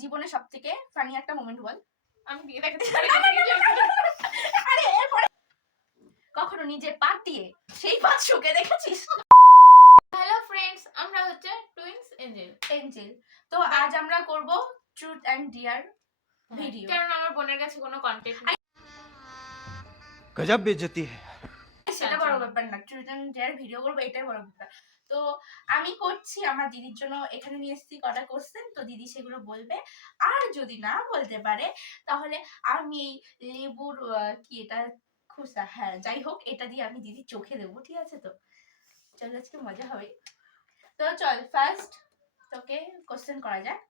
জীবনে সবথেকে ফানি একটা মোমেন্ট বল। আমি দিয়ে দেখাচ্ছি। আরে এরপরে কখনো নিজের পা দিয়ে সেই পা শুকে দেখেছিস? হ্যালো ফ্রেন্ডস, আমরা হচ্ছে টুইনস এঞ্জেল। তো আজ আমরা করব ট্রুথ এন্ড ডিয়ার ভিডিও, কারণ আমার বোনের কাছে কোনো কন্টেন্ট নেই। गजब बेइज्जती है। সেটা বড় ব্যাপার না, ট্রুথ এন্ড ডিয়ার ভিডিও করবো এটাই বড় ব্যাপার। তো আমি করছি, আমার দিদির জন্য এখানে নিয়ে এসেছি কটা কোশ্চেন, তো দিদি সেগুলো বলবে। আর যদি না বলতে পারে তাহলে আমি এই লেবুর কি এটা খুসা, হ্যাঁ যাই হোক, এটা দিয়ে আমি দিদির চোখে দেবো, ঠিক আছে? তো চল আজকে মজা হবে। তো চল ফার্স্ট তোকে কোশ্চেন করা যাক।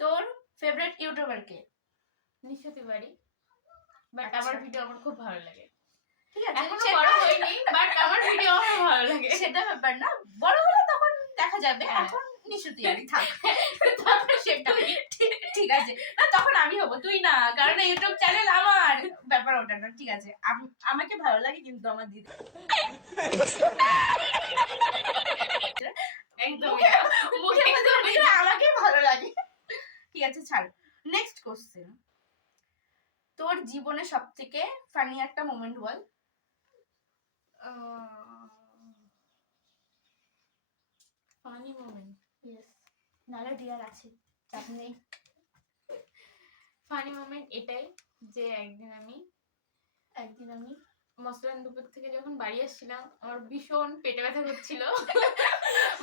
তোর ফেভারিট ইউটিউবার কে? নিশ্চয় তিওয়ারি, বাট আচ্ছা। আমার ভিডিও আমার খুব ভালো লাগে। ঠিক আছে, এখনো বড় হয়নি, বাট আমার ভিডিও আমার ভালো লাগে। সেটা ব্যাপার না, বড় হলে তখন দেখা যাবে, হ্যাঁ। এখন নিশুতি আর থাক। তখন সেটা ঠিক আছে না, তখন আমি হব, তুই না, কারণ ইউটিউব চ্যানেল আমার, ব্যাপার ওটা না। ঠিক আছে, আমাকে ভালো লাগে কিন্তু আমার দিদি একদম মুখে বলতে আমাকে ভালো লাগে। ঠিক আছে ছাড়, নেক্সট কোশ্চেন। তোর জীবনে সবথেকে ফানি একটা মোমেন্ট বল। ফানি মোমেন্ট, ইয়েস, নালে ডিয়ার আছে, চাপ নেই। ফানি মোমেন্ট এটাই যে একদিন আমি মসলান দুপুর থেকে যখন বাড়ি আসছিলাম, আমার ভীষণ পেটে ব্যথা করছিল।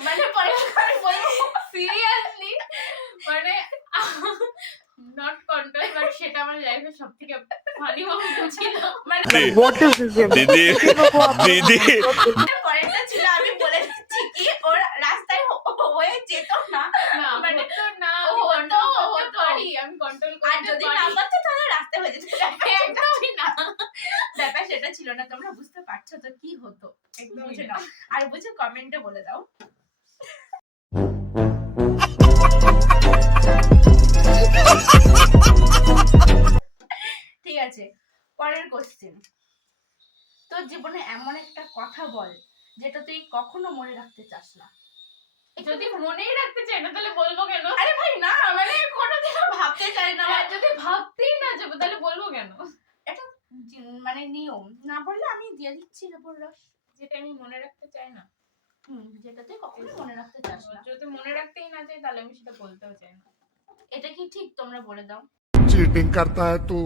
মানে পরে আমি বলবো সিরিয়াসলি, মানে নট কন্ট্রোল, বাট সেটা আমার লাইফের সবথেকে ফানি মোমেন্ট ছিল। মানে दीदी दीदी পরেরটা ছিল, আমি বলে দিচ্ছি কি, ওর রাস্তায় হয়ে যেত না, না মানে হতো না, ও আমি হতো, কন্ট্রোল ও করতে হতো। পারি, আমি কন্ট্রোল আর করতে যদি পারি। না পারতো তাহলে রাস্তায় হয়ে যেত। একদমই না, ব্যাপার সেটা ছিল না, তোমরা বুঝতে পারছো তো কি হতো, একদম বুঝে নাও। আর বুঝে কমেন্টে বলে দাও। ঠিক আছে, পরের কোশ্চেন। তোর জীবনে এমন একটা কথা বল যেটা তুই কখনো মনে রাখতে চাস না। যদি মনেই রাখতে চাই না তাহলে বলবো কেন? আরে ভাই না, মানে কোনোদিনও ভাবতে চাই না, হ্যাঁ, যদি ভাবতেই না যাবো তাহলে বলবো কেন? এটা মানে নিয়ম, না বললে আমি দিয়ে দিচ্ছি লেবুর রস। যেটা আমি মনে রাখতে চাই না, যেটা তুই কখনো মনে রাখতে চাস না। যদি মনে রাখতেই না চাই তাহলে আমি সেটা বলতেও চাই না। এটা কি ঠিক? তোমরা বলে দাও। चीटिंग करता है तू।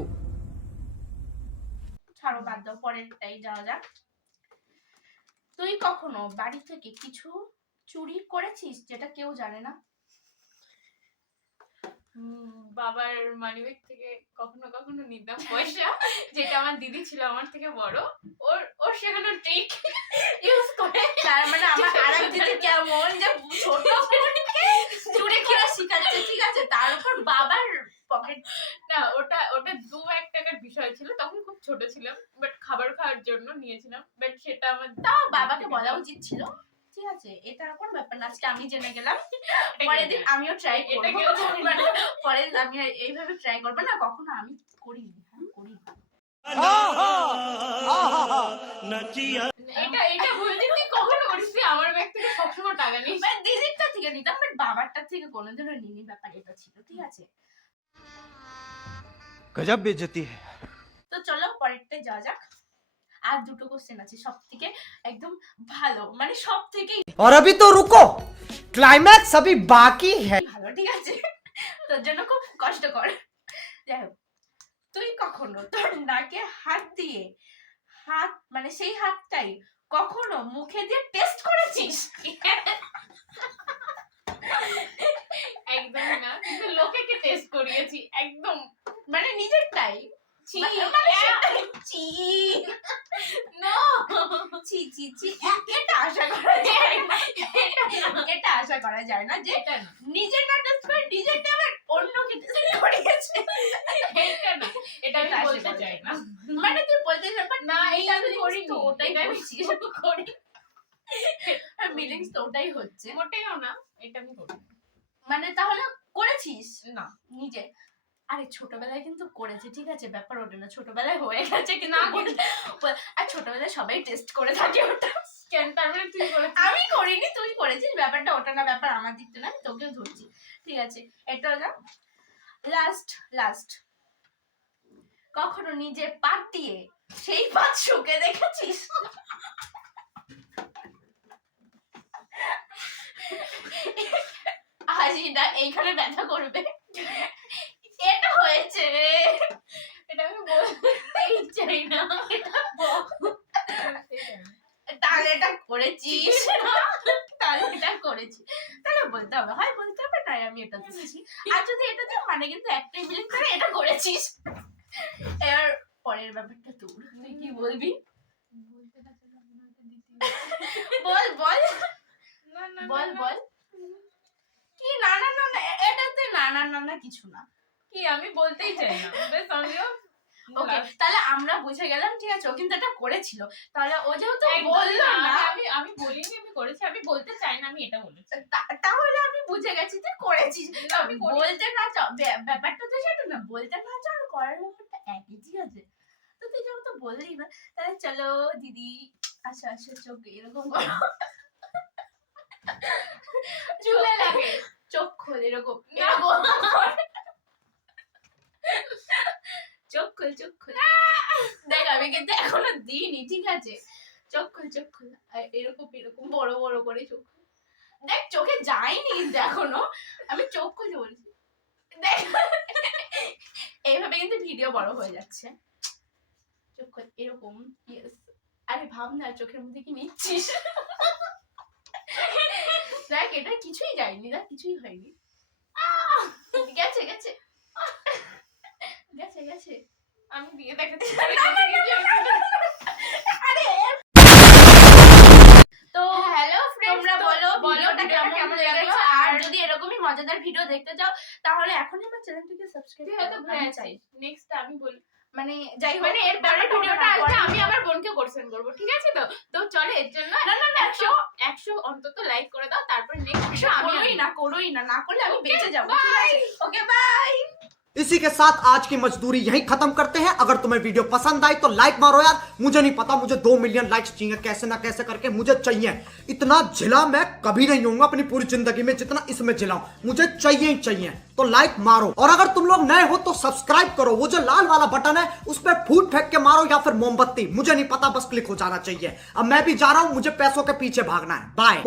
ছাড়ো, বাদ দাও, পরেরটাই যাওয়া যাক। তুই কখনো বাড়ি থেকে কিছু চুরি করেছিস যেটা কেউ জানে না? বাবার মানিব্যাগ থেকে কখনো কখনো নিতাম পয়সা, যেটা আমার দিদি ছিল আমার থেকে বড়, ওর সেখানে ট্রিক ইউজ করে। তার মানে আমার আরেক দিদি কেমন যে ছোট বোনকে চুরি খেলা শিখাচ্ছে, ঠিক আছে, তার উপর বাবার পকেট। না, ওটা 2-1 টাকার বিষয় ছিল, তখন খুব ছোট ছিলাম, বাট খাবার খাওয়ার জন্য নিয়েছিলাম, বাট সেটা আমার তাও বাবাকে বলা উচিত ছিল। ঠিক আছে, এটা কোনো ব্যাপার না, আজকে আমি জেনে গেলাম, পরের দিন আমিও ট্রাই এটা করব। কেউ জানে না। মানে পরে আমি এইভাবে ট্রাই করব না, কখনো আমি করিনি, করি। এটা বলছি, তুই কখনো করিস? তুই আমার ব্যাগ থেকে সবসময় টাকা নিস। মানে দিদিরটা থেকে নিতাম, বাট বাবারটা থেকে কোনোদিনও নিনি, ব্যাপার এটা ছিল। ঠিক আছে, गजब बेइज्जती है। তো চলো পরেরটা যাওয়া যাক। আর দুটো কোশ্চেন আছে, সব থেকে একদম ভালো, মানে সব থেকেই और अभी तो रुको, क्लाइमैक्स अभी बाकी है। ভালো, ঠিক আছে, তোর জন্য খুব কষ্টকর। যাই হোক, তুই কখনো তোর নাকে হাত দিয়ে মানে সেই হাতটাই কখনো মুখে দিয়ে টেস্ট করেছিস? একদমই না, কিন্তু লোকে কি টেস্ট করিয়েছি, একদম মানে নিজেরটাই? ছি, মানে সেটাই ছি, নো, ছি ছি ছি, এটা আশা করা যায় না, এটা আশা করা যায় না যে এটা না, নিজের না টেস্ট করে নিজেরটা আবার অন্যকে টেস্ট করিয়েছে। এটা না, এটা আমি এটা আশা বলতে করা চাই যায় না। মানে তুই বলতে চাস, বাট না, এটা আমি করিনি, তো ওটাই এটা আমি করছিস, করি ফিলিংস তো ওটাই হচ্ছে। মোটেও না, এটা আমি করি মানে তাহলে করেছিস না। নিজে? আরে ছোটবেলায় কিন্তু করেছে, ঠিক আছে, ব্যাপার ওটা না, ছোটবেলায় হয়ে গেছে কিন্তু আর ছোটবেলায় সবাই টেস্ট করে থাকে ওটা। কেন, তার মানে তুই করেছিস? আমি করিনি, তুই করেছিস, ব্যাপারটা ওটা না, ব্যাপার আমার দিকতে না, আমি তোকেও ধরছি। ঠিক আছে, এটা না, লাস্ট কখনো নিজে পাত দিয়ে সেই পাত শুকে দেখেছিস? হাসিটা এইখানে ব্যথা করবে। এটা হয়েছে, এটা আমি বলতেই চাই না। তাহলে এটা করেছিস, তাহলে এটা করেছিস, তাহলে বলতে হবে, হয় বলতে হবে, তাই আমি এটা দিচ্ছি। আর যদি এটা দিয়ে মানে কিন্তু একটাই মিলিং করে এটা করেছিস। এবার পরের ব্যাপারটা তোর, তুই কি বলবি? বল বল বল বল। কি না না না না, এটাতে না না না না কিছু না। কি আমি বলতেই চাই না, বেশ আমিও ওকে, তাহলে আমরা বুঝে গেলাম, ঠিক আছে, ও কিন্তু এটা করেছিল। তাহলে ও যেহেতু একদম বললো না, না, আমি বলিনি আমি করেছি, আমি বলতে চাই না আমি এটা বলেছি। তাহলে আমি বুঝে গেছি তুই করেছিস। না, আমি করিনি। বলতে না চাও, ব্যাপারটা তো সেটা না, বলতে না চাও আর করার ব্যাপারটা একই, ঠিক আছে? তো তুই যেহেতু বললি না, তাহলে চলো দিদি, আসো আসো, চোখ এরকম করো, চুলে লাগে। চোখ খোল, এরকম এরকম কর। চোখ খোল, চোখ খোল। দেখ আমি কিন্তু এখনো দিইনি, ঠিক আছে? চোখ খোল, চোখ খোল, আর এরকম এরকম বড় বড় করে চোখ খোল। দেখ চোখে যায়নি কিন্তু এখনো, আমি চোখ খুলে বলছি। দেখ এইভাবে কিন্তু ভিডিও বড় হয়ে যাচ্ছে। চোখ খোল, এরকম, ইয়েস। আরে ভাব না চোখের মধ্যে কি নিচ্ছিস। দেখ এটা কিছুই যায়নি, দেখ কিছুই হয়নি। গেছে গেছে গেছে গেছে। আমি দিয়ে দেখাচ্ছি। আরে তো হ্যালো তোমরা বলো ভিডিওটা ভিডিওটা কেমন লেগেছে, আর যদি এরকমই মজাদার ভিডিও দেখতে চাও তাহলে এখনই আমার চ্যানেলটিকে সাবস্ক্রাইব তুই হয়তো ভুলে করতে আছিস। চাই। নেক্সট আমি বলি, মানে যাই হোক, মানে এর পরের ভিডিওটা আসবে আমি আমার বোনকে কোশ্চেন করব, ঠিক আছে? তো তো চলে এর জন্য না না না 100 অন্তত লাইক করে দাও, তারপর নেক্সট আমি করোই না, না করলে আমি বেঁচে যাবো, ঠিক আছে? Okay bye. इसी के साथ आज की मजदूरी यहीं खत्म करते हैं। अगर तुम्हें वीडियो पसंद आई तो लाइक मारो यार, मुझे नहीं पता, मुझे 2 मिलियन लाइक्स चाहिए, कैसे ना कैसे करके मुझे चाहिए। इतना झिला मैं कभी नहीं होऊंगा अपनी पूरी जिंदगी में जितना इसमें झिला हूं, मुझे चाहिए ही चाहिए। तो लाइक मारो, और अगर तुम लोग नए हो तो सब्सक्राइब करो, वो जो लाल वाला बटन है उस पर फूट फेंक के मारो या फिर मोमबत्ती, मुझे नहीं पता, बस क्लिक हो जाना चाहिए। अब मैं भी जा रहा हूं, मुझे पैसों के पीछे भागना है। बाय।